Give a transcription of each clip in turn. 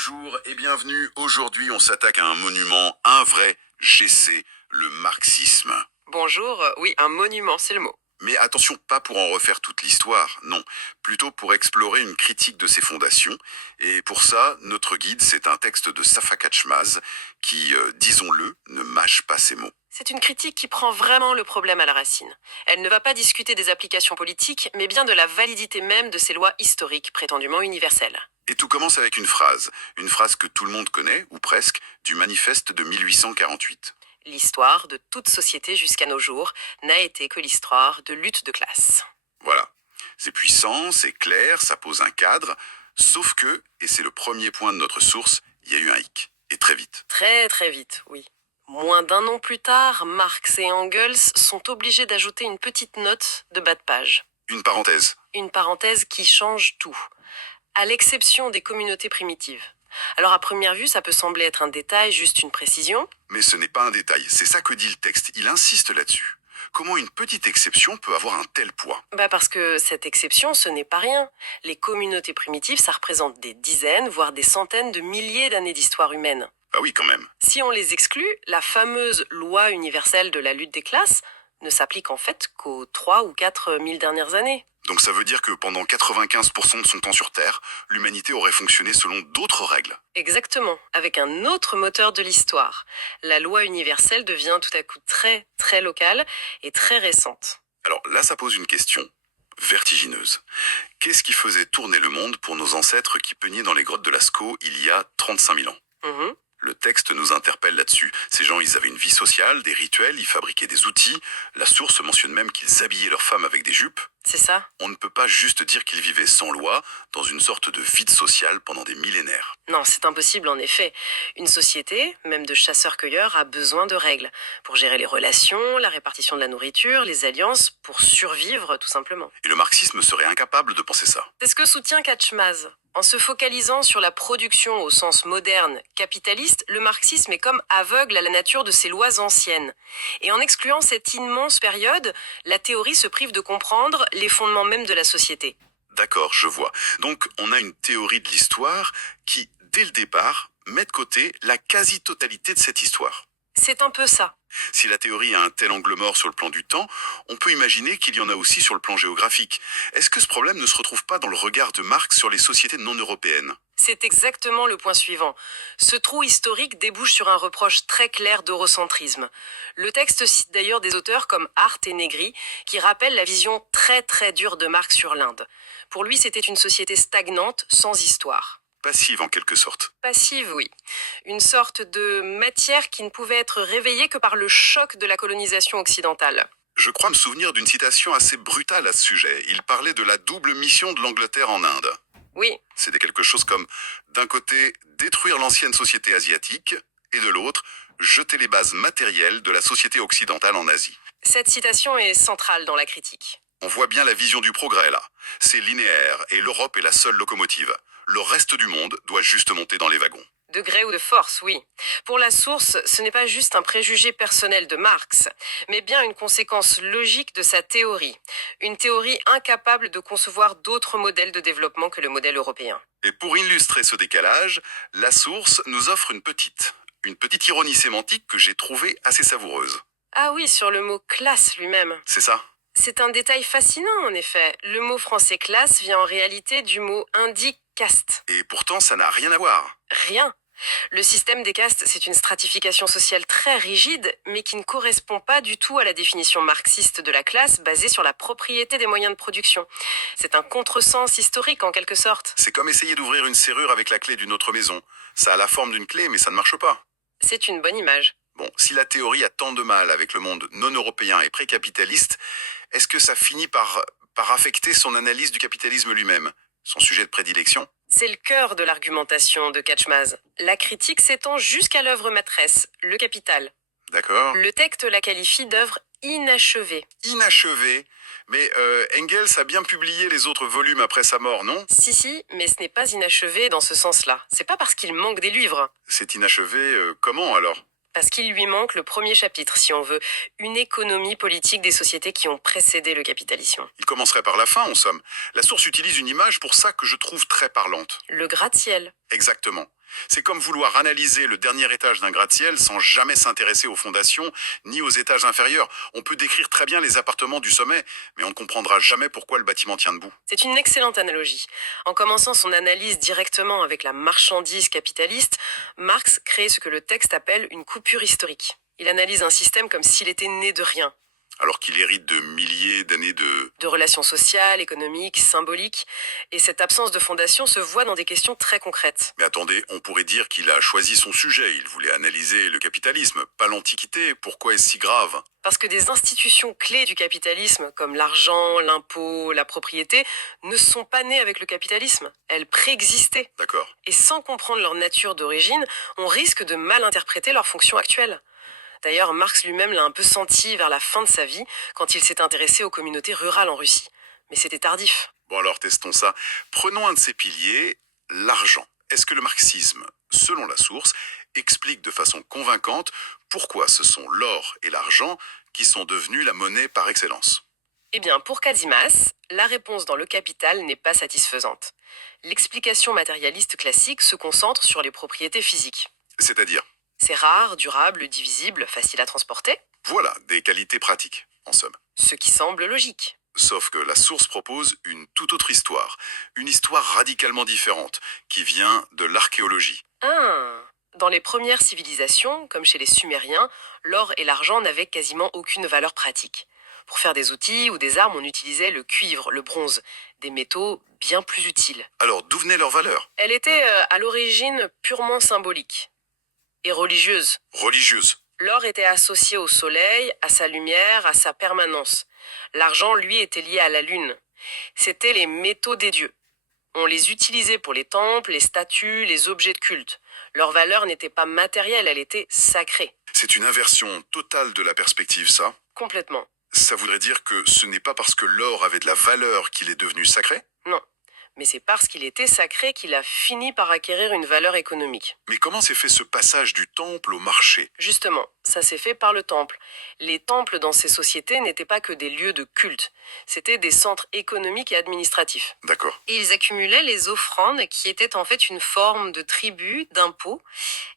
Bonjour et bienvenue. Aujourd'hui, on s'attaque à un monument, un vrai GC, le marxisme. Bonjour, oui, un monument, c'est le mot. Mais attention, pas pour en refaire toute l'histoire, non. Plutôt pour explorer une critique de ses fondations. Et pour ça, notre guide, c'est un texte de Safa Katchmaz qui, disons-le, ne mâche pas ses mots. C'est une critique qui prend vraiment le problème à la racine. Elle ne va pas discuter des applications politiques, mais bien de la validité même de ces lois historiques prétendument universelles. Et tout commence avec une phrase que tout le monde connaît, ou presque, du manifeste de 1848. L'histoire de toute société jusqu'à nos jours n'a été que l'histoire de lutte de classe. Voilà. C'est puissant, c'est clair, ça pose un cadre, sauf que, et c'est le premier point de notre source, il y a eu un hic. Et très vite. Très très vite, oui. Moins d'un an plus tard, Marx et Engels sont obligés d'ajouter une petite note de bas de page. Une parenthèse. Une parenthèse qui change tout, à l'exception des communautés primitives. Alors à première vue, ça peut sembler être un détail, juste une précision. Mais ce n'est pas un détail, c'est ça que dit le texte, il insiste là-dessus. Comment une petite exception peut avoir un tel poids? Parce que cette exception, ce n'est pas rien. Les communautés primitives, ça représente des dizaines, voire des centaines de milliers d'années d'histoire humaine. Ah oui, quand même. Si on les exclut, la fameuse loi universelle de la lutte des classes ne s'applique en fait qu'aux 3 ou 4 000 dernières années. Donc ça veut dire que pendant 95% de son temps sur Terre, l'humanité aurait fonctionné selon d'autres règles. Exactement, avec un autre moteur de l'histoire. La loi universelle devient tout à coup très, très locale et très récente. Alors là, ça pose une question vertigineuse. Qu'est-ce qui faisait tourner le monde pour nos ancêtres qui peignaient dans les grottes de Lascaux il y a 35 000 ans? Le texte nous interpelle là-dessus. Ces gens, ils avaient une vie sociale, des rituels, ils fabriquaient des outils. La source mentionne même qu'ils habillaient leurs femmes avec des jupes. C'est ça. On ne peut pas juste dire qu'ils vivaient sans loi, dans une sorte de vide social pendant des millénaires. Non, c'est impossible en effet. Une société, même de chasseurs-cueilleurs, a besoin de règles pour gérer les relations, la répartition de la nourriture, les alliances, pour survivre tout simplement. Et le marxisme serait incapable de penser ça. C'est ce que soutient Katchmaz. En se focalisant sur la production au sens moderne, capitaliste, le marxisme est comme aveugle à la nature de ses lois anciennes. Et en excluant cette immense période, la théorie se prive de comprendre les fondements même de la société. D'accord, je vois. Donc on a une théorie de l'histoire qui, dès le départ, met de côté la quasi-totalité de cette histoire. C'est un peu ça. Si la théorie a un tel angle mort sur le plan du temps, on peut imaginer qu'il y en a aussi sur le plan géographique. Est-ce que ce problème ne se retrouve pas dans le regard de Marx sur les sociétés non européennes? C'est exactement le point suivant. Ce trou historique débouche sur un reproche très clair d'eurocentrisme. Le texte cite d'ailleurs des auteurs comme Hart et Negri, qui rappellent la vision très très dure de Marx sur l'Inde. Pour lui, c'était une société stagnante, sans histoire. Passive en quelque sorte. Passive, oui. Une sorte de matière qui ne pouvait être réveillée que par le choc de la colonisation occidentale. Je crois me souvenir d'une citation assez brutale à ce sujet. Il parlait de la double mission de l'Angleterre en Inde. Oui. C'était quelque chose comme, d'un côté, détruire l'ancienne société asiatique, et de l'autre, jeter les bases matérielles de la société occidentale en Asie. Cette citation est centrale dans la critique. On voit bien la vision du progrès là. C'est linéaire, et l'Europe est la seule locomotive. Le reste du monde doit juste monter dans les wagons. De gré ou de force, oui. Pour la source, ce n'est pas juste un préjugé personnel de Marx, mais bien une conséquence logique de sa théorie. Une théorie incapable de concevoir d'autres modèles de développement que le modèle européen. Et pour illustrer ce décalage, la source nous offre une petite ironie sémantique que j'ai trouvée assez savoureuse. Ah oui, sur le mot classe lui-même. C'est ça? C'est un détail fascinant, en effet. Le mot français classe vient en réalité du mot caste. Et pourtant, ça n'a rien à voir. Rien. Le système des castes, c'est une stratification sociale très rigide, mais qui ne correspond pas du tout à la définition marxiste de la classe basée sur la propriété des moyens de production. C'est un contresens historique en quelque sorte. C'est comme essayer d'ouvrir une serrure avec la clé d'une autre maison. Ça a la forme d'une clé, mais ça ne marche pas. C'est une bonne image. Bon, si la théorie a tant de mal avec le monde non européen et précapitaliste, est-ce que ça finit par affecter son analyse du capitalisme lui-même, son sujet de prédilection? C'est le cœur de l'argumentation de Katchmaz. La critique s'étend jusqu'à l'œuvre maîtresse, le Capital. D'accord. Le texte la qualifie d'œuvre inachevée. Inachevé? Mais Engels a bien publié les autres volumes après sa mort, non? Si, mais ce n'est pas inachevé dans ce sens-là. C'est pas parce qu'il manque des livres. C'est inachevé, comment alors? Parce qu'il lui manque le premier chapitre, si on veut, une économie politique des sociétés qui ont précédé le capitalisme. Il commencerait par la fin, en somme. La source utilise une image pour ça que je trouve très parlante. Le gratte-ciel. Exactement. C'est comme vouloir analyser le dernier étage d'un gratte-ciel sans jamais s'intéresser aux fondations ni aux étages inférieurs. On peut décrire très bien les appartements du sommet, mais on ne comprendra jamais pourquoi le bâtiment tient debout. C'est une excellente analogie. En commençant son analyse directement avec la marchandise capitaliste, Marx crée ce que le texte appelle une coupure historique. Il analyse un système comme s'il était né de rien. Alors qu'il hérite de milliers d'années de relations sociales, économiques, symboliques, et cette absence de fondation se voit dans des questions très concrètes. Mais attendez, on pourrait dire qu'il a choisi son sujet, il voulait analyser le capitalisme, pas l'Antiquité, pourquoi est-ce si grave? Parce que des institutions clés du capitalisme, comme l'argent, l'impôt, la propriété, ne sont pas nées avec le capitalisme, elles préexistaient. D'accord. Et sans comprendre leur nature d'origine, on risque de mal interpréter leur fonction actuelle. D'ailleurs, Marx lui-même l'a un peu senti vers la fin de sa vie, quand il s'est intéressé aux communautés rurales en Russie. Mais c'était tardif. Bon alors testons ça. Prenons un de ces piliers, l'argent. Est-ce que le marxisme, selon la source, explique de façon convaincante pourquoi ce sont l'or et l'argent qui sont devenus la monnaie par excellence? Eh bien, pour Kadimas, la réponse dans le Capital n'est pas satisfaisante. L'explication matérialiste classique se concentre sur les propriétés physiques. C'est-à-dire? C'est rare, durable, divisible, facile à transporter. Voilà, des qualités pratiques, en somme. Ce qui semble logique. Sauf que la source propose une toute autre histoire, une histoire radicalement différente, qui vient de l'archéologie. Dans les premières civilisations, comme chez les Sumériens, l'or et l'argent n'avaient quasiment aucune valeur pratique. Pour faire des outils ou des armes, on utilisait le cuivre, le bronze, des métaux bien plus utiles. Alors d'où venait leur valeur? Elle était à l'origine purement symbolique et religieuse. Religieuse. L'or était associé au soleil, à sa lumière, à sa permanence. L'argent, lui, était lié à la lune. C'étaient les métaux des dieux. On les utilisait pour les temples, les statues, les objets de culte. Leur valeur n'était pas matérielle, elle était sacrée. C'est une inversion totale de la perspective, ça? Complètement. Ça voudrait dire que ce n'est pas parce que l'or avait de la valeur qu'il est devenu sacré? Non. Mais c'est parce qu'il était sacré qu'il a fini par acquérir une valeur économique. Mais comment s'est fait ce passage du temple au marché? Justement, ça s'est fait par le temple. Les temples dans ces sociétés n'étaient pas que des lieux de culte, c'était des centres économiques et administratifs. D'accord. Et ils accumulaient les offrandes qui étaient en fait une forme de tribut, d'impôt.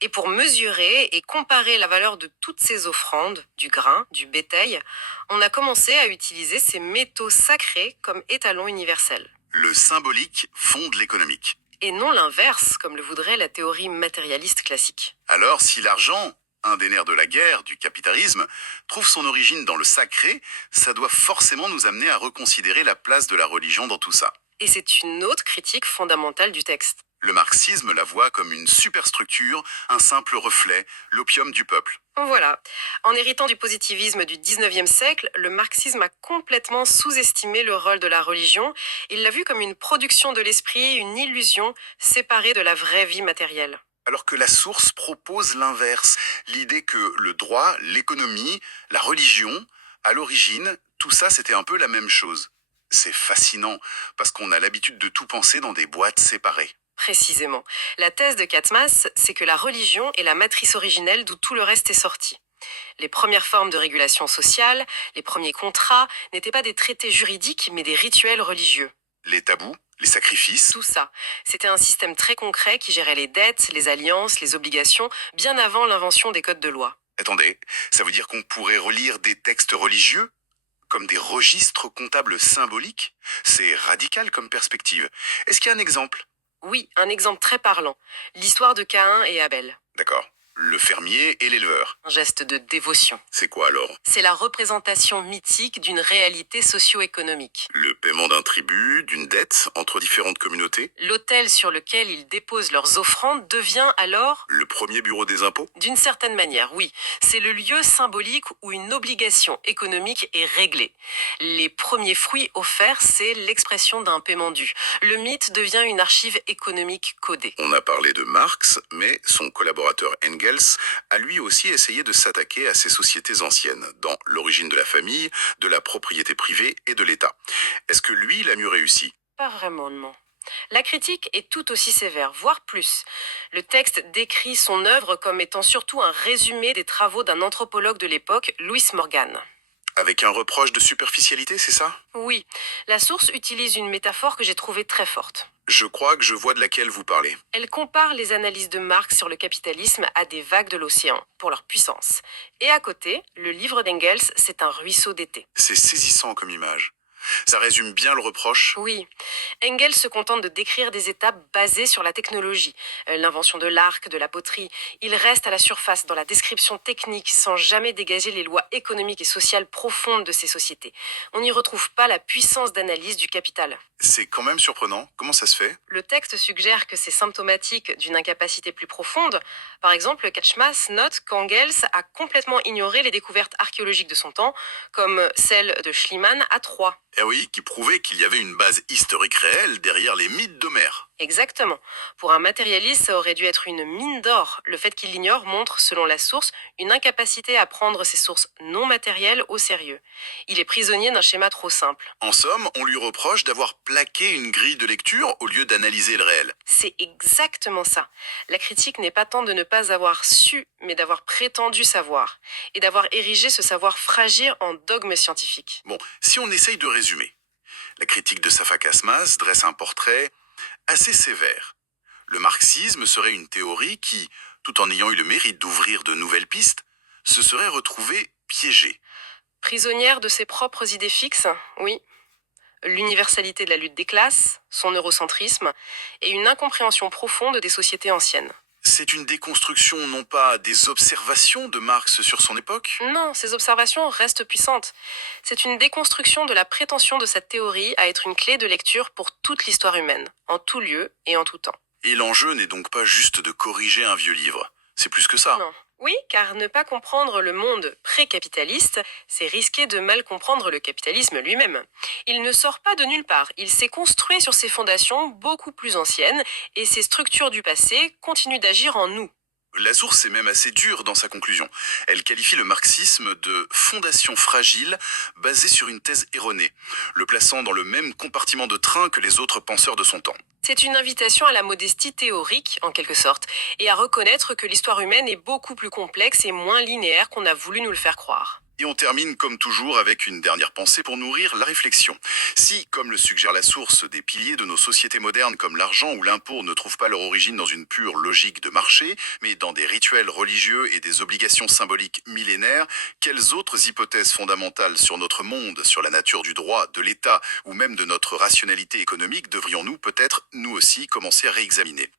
Et pour mesurer et comparer la valeur de toutes ces offrandes, du grain, du bétail, on a commencé à utiliser ces métaux sacrés comme étalon universel. Le symbolique fonde l'économique. Et non l'inverse, comme le voudrait la théorie matérialiste classique. Alors, si l'argent, un des nerfs de la guerre, du capitalisme, trouve son origine dans le sacré, ça doit forcément nous amener à reconsidérer la place de la religion dans tout ça. Et c'est une autre critique fondamentale du texte. Le marxisme la voit comme une superstructure, un simple reflet, l'opium du peuple. Voilà. En héritant du positivisme du 19e siècle, le marxisme a complètement sous-estimé le rôle de la religion. Il l'a vu comme une production de l'esprit, une illusion séparée de la vraie vie matérielle. Alors que la source propose l'inverse, l'idée que le droit, l'économie, la religion, à l'origine, tout ça c'était un peu la même chose. C'est fascinant, parce qu'on a l'habitude de tout penser dans des boîtes séparées. Précisément. La thèse de Katmas, c'est que la religion est la matrice originelle d'où tout le reste est sorti. Les premières formes de régulation sociale, les premiers contrats, n'étaient pas des traités juridiques, mais des rituels religieux. Les tabous, les sacrifices. Tout ça. C'était un système très concret qui gérait les dettes, les alliances, les obligations, bien avant l'invention des codes de loi. Attendez, ça veut dire qu'on pourrait relire des textes religieux comme des registres comptables symboliques? C'est radical comme perspective. Est-ce qu'il y a un exemple? Oui, un exemple très parlant. L'histoire de Caïn et Abel. D'accord. Le fermier et l'éleveur. Un geste de dévotion. C'est quoi alors? C'est la représentation mythique d'une réalité socio-économique. Le paiement d'un tribut, d'une dette entre différentes communautés? L'autel sur lequel ils déposent leurs offrandes devient alors... Le premier bureau des impôts? D'une certaine manière, oui. C'est le lieu symbolique où une obligation économique est réglée. Les premiers fruits offerts, c'est l'expression d'un paiement dû. Le mythe devient une archive économique codée. On a parlé de Marx, mais son collaborateur Engels a lui aussi essayé de s'attaquer à ces sociétés anciennes, dans l'origine de la famille, de la propriété privée et de l'État. Est-ce que lui, il a mieux réussi? Pas vraiment, non. La critique est tout aussi sévère, voire plus. Le texte décrit son œuvre comme étant surtout un résumé des travaux d'un anthropologue de l'époque, Louis Morgan. Avec un reproche de superficialité, c'est ça? Oui, la source utilise une métaphore que j'ai trouvée très forte. Je crois que je vois de laquelle vous parlez. Elle compare les analyses de Marx sur le capitalisme à des vagues de l'océan, pour leur puissance. Et à côté, le livre d'Engels, c'est un ruisseau d'été. C'est saisissant comme image. Ça résume bien le reproche. Oui, Engels se contente de décrire des étapes basées sur la technologie, l'invention de l'arc, de la poterie. Il reste à la surface dans la description technique sans jamais dégager les lois économiques et sociales profondes de ces sociétés. On n'y retrouve pas la puissance d'analyse du capital. C'est quand même surprenant. Comment ça se fait? Le texte suggère que c'est symptomatique d'une incapacité plus profonde. Par exemple, Ketchmas note qu'Engels a complètement ignoré les découvertes archéologiques de son temps, comme celle de Schliemann à Troie. Eh oui, qui prouvait qu'il y avait une base historique réelle derrière les mythes d'Homère. Exactement. Pour un matérialiste, ça aurait dû être une mine d'or. Le fait qu'il l'ignore montre, selon la source, une incapacité à prendre ces sources non matérielles au sérieux. Il est prisonnier d'un schéma trop simple. En somme, on lui reproche d'avoir plaqué une grille de lecture au lieu d'analyser le réel. C'est exactement ça. La critique n'est pas tant de ne pas avoir su, mais d'avoir prétendu savoir, et d'avoir érigé ce savoir fragile en dogme scientifique. Bon, si on essaye de résumer, la critique de Safak Asmas dresse un portrait assez sévère. Le marxisme serait une théorie qui, tout en ayant eu le mérite d'ouvrir de nouvelles pistes, se serait retrouvée piégée. Prisonnière de ses propres idées fixes, oui. L'universalité de la lutte des classes, son eurocentrisme, et une incompréhension profonde des sociétés anciennes. C'est une déconstruction non pas des observations de Marx sur son époque. Non, ces observations restent puissantes. C'est une déconstruction de la prétention de cette théorie à être une clé de lecture pour toute l'histoire humaine, en tout lieu et en tout temps. Et l'enjeu n'est donc pas juste de corriger un vieux livre. C'est plus que ça. Non. Oui, car ne pas comprendre le monde pré-capitaliste, c'est risquer de mal comprendre le capitalisme lui-même. Il ne sort pas de nulle part, il s'est construit sur ses fondations beaucoup plus anciennes, et ses structures du passé continuent d'agir en nous. La source est même assez dure dans sa conclusion. Elle qualifie le marxisme de fondation fragile basée sur une thèse erronée, le plaçant dans le même compartiment de train que les autres penseurs de son temps. C'est une invitation à la modestie théorique, en quelque sorte, et à reconnaître que l'histoire humaine est beaucoup plus complexe et moins linéaire qu'on a voulu nous le faire croire. Et on termine comme toujours avec une dernière pensée pour nourrir la réflexion. Si, comme le suggère la source, des piliers de nos sociétés modernes comme l'argent ou l'impôt ne trouvent pas leur origine dans une pure logique de marché, mais dans des rituels religieux et des obligations symboliques millénaires, quelles autres hypothèses fondamentales sur notre monde, sur la nature du droit, de l'État ou même de notre rationalité économique devrions-nous peut-être, nous aussi, commencer à réexaminer ?